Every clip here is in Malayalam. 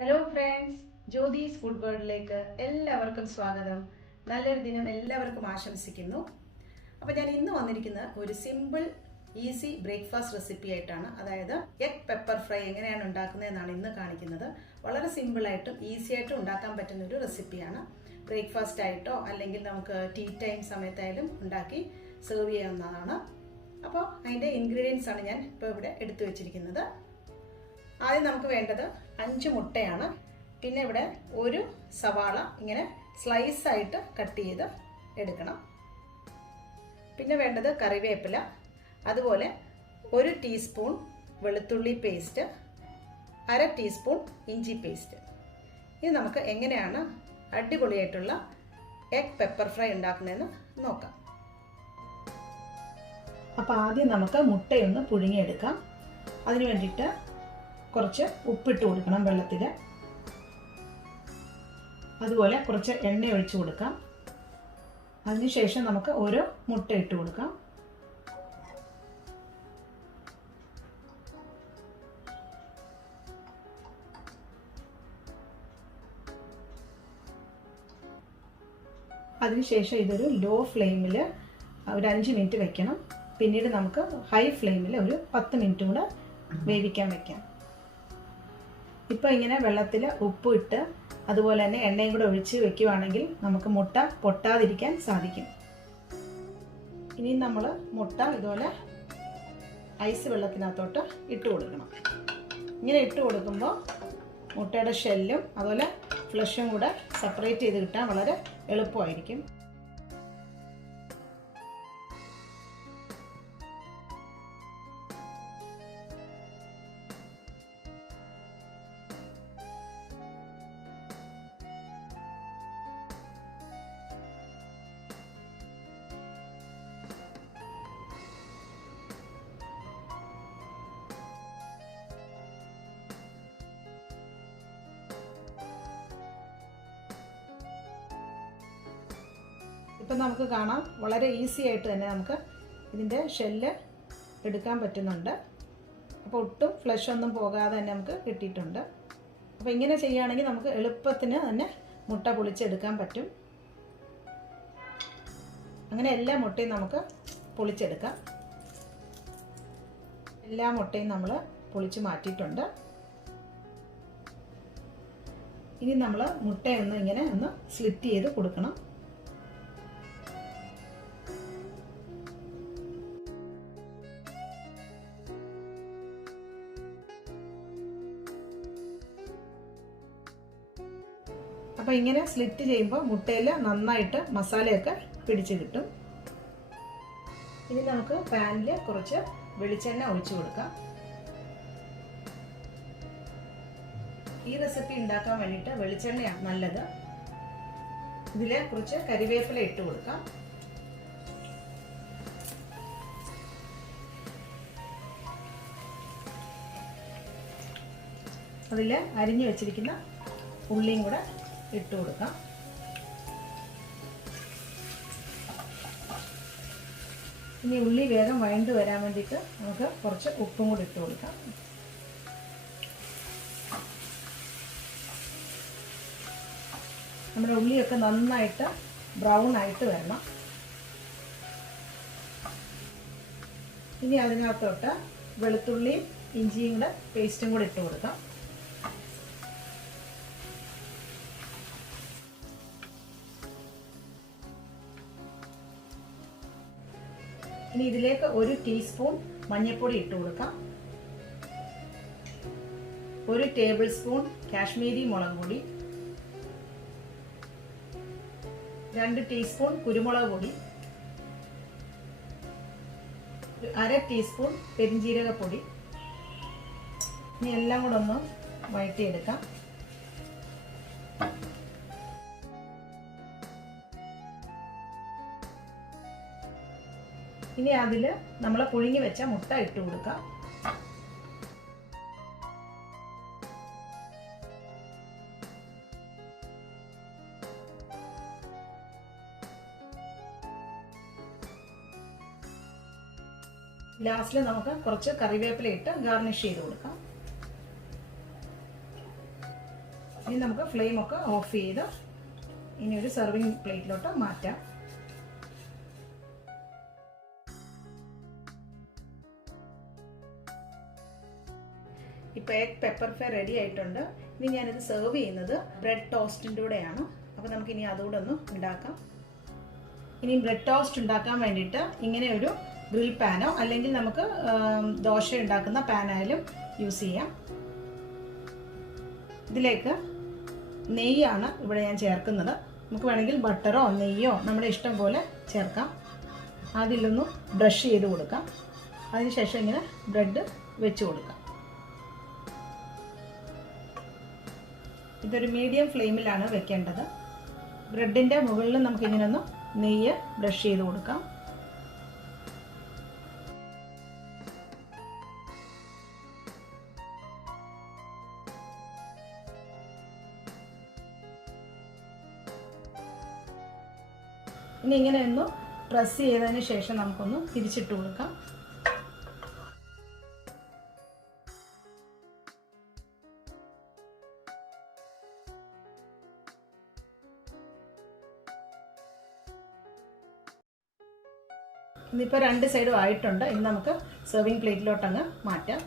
ഹലോ ഫ്രണ്ട്സ്, ജ്യോതിസ് ഫുഡ് വേൾഡിലേക്ക് എല്ലാവർക്കും സ്വാഗതം. നല്ലൊരു ദിനം എല്ലാവർക്കും ആശംസിക്കുന്നു. അപ്പോൾ ഞാൻ ഇന്ന് വന്നിരിക്കുന്നത് ഒരു സിമ്പിൾ ഈസി ബ്രേക്ക്ഫാസ്റ്റ് റെസിപ്പി ആയിട്ടാണ്. അതായത് എഗ് പെപ്പർ ഫ്രൈ എങ്ങനെയാണ് ഉണ്ടാക്കുന്നതെന്നാണ് ഇന്ന് കാണിക്കുന്നത്. വളരെ സിമ്പിളായിട്ടും ഈസി ആയിട്ടും ഉണ്ടാക്കാൻ പറ്റുന്ന ഒരു റെസിപ്പിയാണ്. ബ്രേക്ക്ഫാസ്റ്റ് ആയിട്ടോ അല്ലെങ്കിൽ നമുക്ക് ടീ ടൈം സമയത്തായാലും ഉണ്ടാക്കി സെർവ് ചെയ്യാവുന്നതാണ്. അപ്പോൾ അതിൻ്റെ ഇൻഗ്രീഡിയൻസ് ആണ് ഞാൻ ഇപ്പോൾ ഇവിടെ എടുത്തു വെച്ചിരിക്കുന്നത്. ആദ്യം നമുക്ക് വേണ്ടത് 5 മുട്ടയാണ്. പിന്നെ ഇവിടെ ഒരു സവാള ഇങ്ങനെ സ്ലൈസ് ആയിട്ട് കട്ട് ചെയ്ത് എടുക്കണം. പിന്നെ വേണ്ടത് കറിവേപ്പില, അതുപോലെ 1 ടീസ്പൂൺ വെളുത്തുള്ളി പേസ്റ്റ്, 1/2 ടീസ്പൂൺ ഇഞ്ചി പേസ്റ്റ്. ഇത് നമുക്ക് എങ്ങനെയാണ് അടിപൊളിയായിട്ടുള്ള എഗ് പെപ്പർ ഫ്രൈ ഉണ്ടാക്കുന്നതെന്ന് നോക്കാം. അപ്പോൾ ആദ്യം നമുക്ക് മുട്ടയൊന്ന് പുഴുങ്ങിയെടുക്കാം. അതിന് വേണ്ടിയിട്ട് കുറച്ച് ഉപ്പിട്ട് കൊടുക്കണം വെള്ളത്തിൽ. അതുപോലെ കുറച്ച് എണ്ണ ഒഴിച്ചു കൊടുക്കാം. അതിനുശേഷം നമുക്ക് ഓരോ മുട്ട ഇട്ട് കൊടുക്കാം. അതിനുശേഷം ഇതൊരു ലോ ഫ്ലെയിമിൽ ഒരു 5 മിനിറ്റ് വെക്കണം. പിന്നീട് നമുക്ക് ഹൈ ഫ്ലെയിമിൽ ഒരു 10 മിനിറ്റ് കൂടെ വേവിക്കാൻ വെക്കാം. ഇപ്പോൾ ഇങ്ങനെ വെള്ളത്തിൽ ഉപ്പ് ഇട്ട് അതുപോലെ തന്നെ എണ്ണയും കൂടെ ഒഴിച്ച് വെക്കുകയാണെങ്കിൽ നമുക്ക് മുട്ട പൊട്ടാതിരിക്കാൻ സാധിക്കും. ഇനി നമ്മൾ മുട്ട ഇതുപോലെ ഐസ് വെള്ളത്തിനകത്തോട്ട് ഇട്ട് കൊടുക്കണം. ഇങ്ങനെ ഇട്ട് കൊടുക്കുമ്പോൾ മുട്ടയുടെ ഷെല്ലും അതുപോലെ ഫ്ലഷും കൂടെ സെപ്പറേറ്റ് ചെയ്ത് കിട്ടാൻ വളരെ എളുപ്പമായിരിക്കും. ഇപ്പം നമുക്ക് കാണാം, വളരെ ഈസി ആയിട്ട് തന്നെ നമുക്ക് ഇതിൻ്റെ ഷെല്ല് എടുക്കാൻ പറ്റുന്നുണ്ട്. അപ്പോൾ ഒട്ടും ഫ്ലഷ് ഒന്നും പോകാതെ തന്നെ നമുക്ക് കിട്ടിയിട്ടുണ്ട്. അപ്പോൾ ഇങ്ങനെ ചെയ്യുകയാണെങ്കിൽ നമുക്ക് എളുപ്പത്തിന് തന്നെ മുട്ട പൊളിച്ചെടുക്കാൻ പറ്റും. അങ്ങനെ എല്ലാ മുട്ടയും നമുക്ക് പൊളിച്ചെടുക്കാം. എല്ലാ മുട്ടയും നമ്മൾ പൊളിച്ച് മാറ്റിയിട്ടുണ്ട്. ഇനി നമ്മൾ മുട്ടയൊന്ന് ഇങ്ങനെ ഒന്ന് സ്ലിറ്റ് ചെയ്ത് കൊടുക്കണം. അപ്പോൾ ഇങ്ങനെ സ്ലിറ്റ് ചെയ്യുമ്പോൾ മുട്ടയിൽ നന്നായിട്ട് മസാലയൊക്കെ പിടിച്ച് കിട്ടും. ഇനി നമുക്ക് പാനിൽ കുറച്ച് വെളിച്ചെണ്ണ ഒഴിച്ചു കൊടുക്കാം. ഈ റെസിപ്പി ഉണ്ടാക്കാൻ വേണ്ടിയിട്ട് വെളിച്ചെണ്ണയാണ് നല്ലത്. ഇതിൽ കുറച്ച് കരിവേപ്പില ഇട്ട് കൊടുക്കാം. അതിൽ അരിഞ്ഞു വെച്ചിരിക്കുന്ന ഉള്ളിയും കൂടെ ഇട്ട് കൊടുക്കാം. ഇനി ഉള്ളി വേഗം വഴണ്ട് വരാൻ വേണ്ടിയിട്ട് നമുക്ക് കുറച്ച് ഉപ്പും കൂടി ഇട്ട് കൊടുക്കാം. നമ്മുടെ ഉള്ളിയൊക്കെ നന്നായിട്ട് ബ്രൗൺ ആയിട്ട് വരണം. ഇനി അതിനകത്തോട്ട് വെളുത്തുള്ളിയും ഇഞ്ചിയും കൂടെ പേസ്റ്റും കൂടെ ഇട്ട് കൊടുക്കാം. ഇനി ഇതിലേക്ക് 1 ടീസ്പൂൺ മഞ്ഞൾപ്പൊടി ഇട്ട് കൊടുക്കാം. 1 ടേബിൾ സ്പൂൺ കാശ്മീരി മുളക് പൊടി, 2 ടീസ്പൂൺ കുരുമുളക് പൊടി, 1/2 ടീസ്പൂൺ പെരിഞ്ജീരകപ്പൊടി. ഇനി എല്ലാം കൂടെ ഒന്ന് വഴറ്റിയെടുക്കാം. ഇനി അതിൽ നമ്മൾ പുഴുങ്ങി വെച്ച മുട്ട ഇട്ട് കൊടുക്കാം. ലാസ്റ്റിൽ നമുക്ക് കുറച്ച് കറിവേപ്പില ഇട്ട് ഗാർണിഷ് ചെയ്ത് കൊടുക്കാം. ഇനി നമുക്ക് ഫ്ലെയിമൊക്കെ ഓഫ് ചെയ്ത് ഇനി ഒരു സെർവിങ് പ്ലേറ്റിലോട്ട് മാറ്റാം. ഇപ്പോൾ എഗ് പെപ്പർ ഫ്രൈ റെഡി ആയിട്ടുണ്ട്. ഇനി ഞാനിത് സെർവ് ചെയ്യുന്നത് ബ്രെഡ് ടോസ്റ്റിൻ്റെ കൂടെയാണ്. അപ്പോൾ നമുക്കിനി അതുകൂടെ ഒന്ന് ഉണ്ടാക്കാം. ഇനി ബ്രെഡ് ടോസ്റ്റ് ഉണ്ടാക്കാൻ വേണ്ടിയിട്ട് ഇങ്ങനെ ഒരു ഗ്രിൽ പാനോ അല്ലെങ്കിൽ നമുക്ക് ദോശ ഉണ്ടാക്കുന്ന പാനായാലും യൂസ് ചെയ്യാം. ഇതിലേക്ക് നെയ്യാണ് ഇവിടെ ഞാൻ ചേർക്കുന്നത്. നമുക്ക് വേണമെങ്കിൽ ബട്ടറോ നെയ്യോ നമ്മുടെ ഇഷ്ടം പോലെ ചേർക്കാം. അതിലൊന്ന് ബ്രഷ് ചെയ്ത് കൊടുക്കാം. അതിനുശേഷം ഇങ്ങനെ ബ്രെഡ് വെച്ച് കൊടുക്കാം. ഇതൊരു മീഡിയം ഫ്ലെയിമിലാണ് വെക്കേണ്ടത്. ബ്രെഡിൻ്റെ മുകളിൽ നമുക്കിങ്ങനെ ഒന്ന് നെയ്യ് ബ്രഷ് ചെയ്ത് കൊടുക്കാം. ഇനി ഇങ്ങനെ ഒന്ന് പ്രസ് ചെയ്തതിന് ശേഷം നമുക്കൊന്ന് തിരിച്ചിട്ട് കൊടുക്കാം. ഇന്നിപ്പോൾ 2 സൈഡും ആയിട്ടുണ്ട്. ഇനി നമുക്ക് സെർവിങ് പ്ലേറ്റിലോട്ടങ്ങ് മാറ്റാം.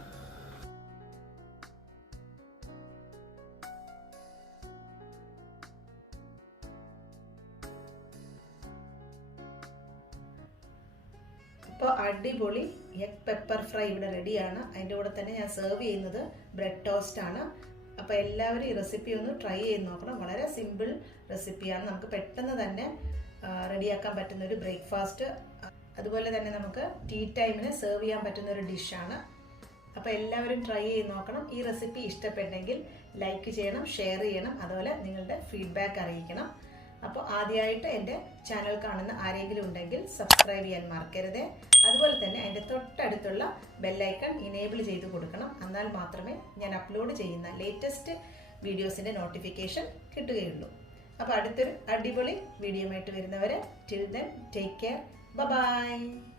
ഇപ്പോൾ അടിപൊളി എഗ് പെപ്പർ ഫ്രൈ ഇവിടെ റെഡിയാണ്. അതിൻ്റെ കൂടെ തന്നെ ഞാൻ സെർവ് ചെയ്യുന്നത് ബ്രെഡ് ടോസ്റ്റ് ആണ്. അപ്പോൾ എല്ലാവരും ഈ റെസിപ്പി ഒന്ന് ട്രൈ ചെയ്ത് നോക്കണം. വളരെ സിമ്പിൾ റെസിപ്പിയാണ്. നമുക്ക് പെട്ടെന്ന് തന്നെ റെഡിയാക്കാൻ പറ്റുന്ന ഒരു ബ്രേക്ക്ഫാസ്റ്റ്, അതുപോലെ തന്നെ നമുക്ക് ടീ ടൈമിന് സെർവ് ചെയ്യാൻ പറ്റുന്ന ഒരു ഡിഷാണ്. അപ്പോൾ എല്ലാവരും ട്രൈ ചെയ്ത് നോക്കണം. ഈ റെസിപ്പി ഇഷ്ടപ്പെട്ടെങ്കിൽ ലൈക്ക് ചെയ്യണം, ഷെയർ ചെയ്യണം, അതുപോലെ നിങ്ങളുടെ ഫീഡ്ബാക്ക് അറിയിക്കണം. അപ്പോൾ ആദ്യമായിട്ട് എൻ്റെ ചാനൽ കാണുന്ന ആരെങ്കിലും ഉണ്ടെങ്കിൽ സബ്സ്ക്രൈബ് ചെയ്യാൻ മറക്കരുത്. അതുപോലെ തന്നെ അതിൻ്റെ തൊട്ടടുത്തുള്ള ബെല്ലൈക്കൺ ഇനേബിൾ ചെയ്ത് കൊടുക്കണം. എന്നാൽ മാത്രമേ ഞാൻ അപ്ലോഡ് ചെയ്യുന്ന ലേറ്റസ്റ്റ് വീഡിയോസിൻ്റെ നോട്ടിഫിക്കേഷൻ കിട്ടുകയുള്ളൂ. അപ്പോൾ അടുത്തൊരു അടിപൊളി വീഡിയോ ആയിട്ട് വരുന്നവരെ till then take care. Bye-bye.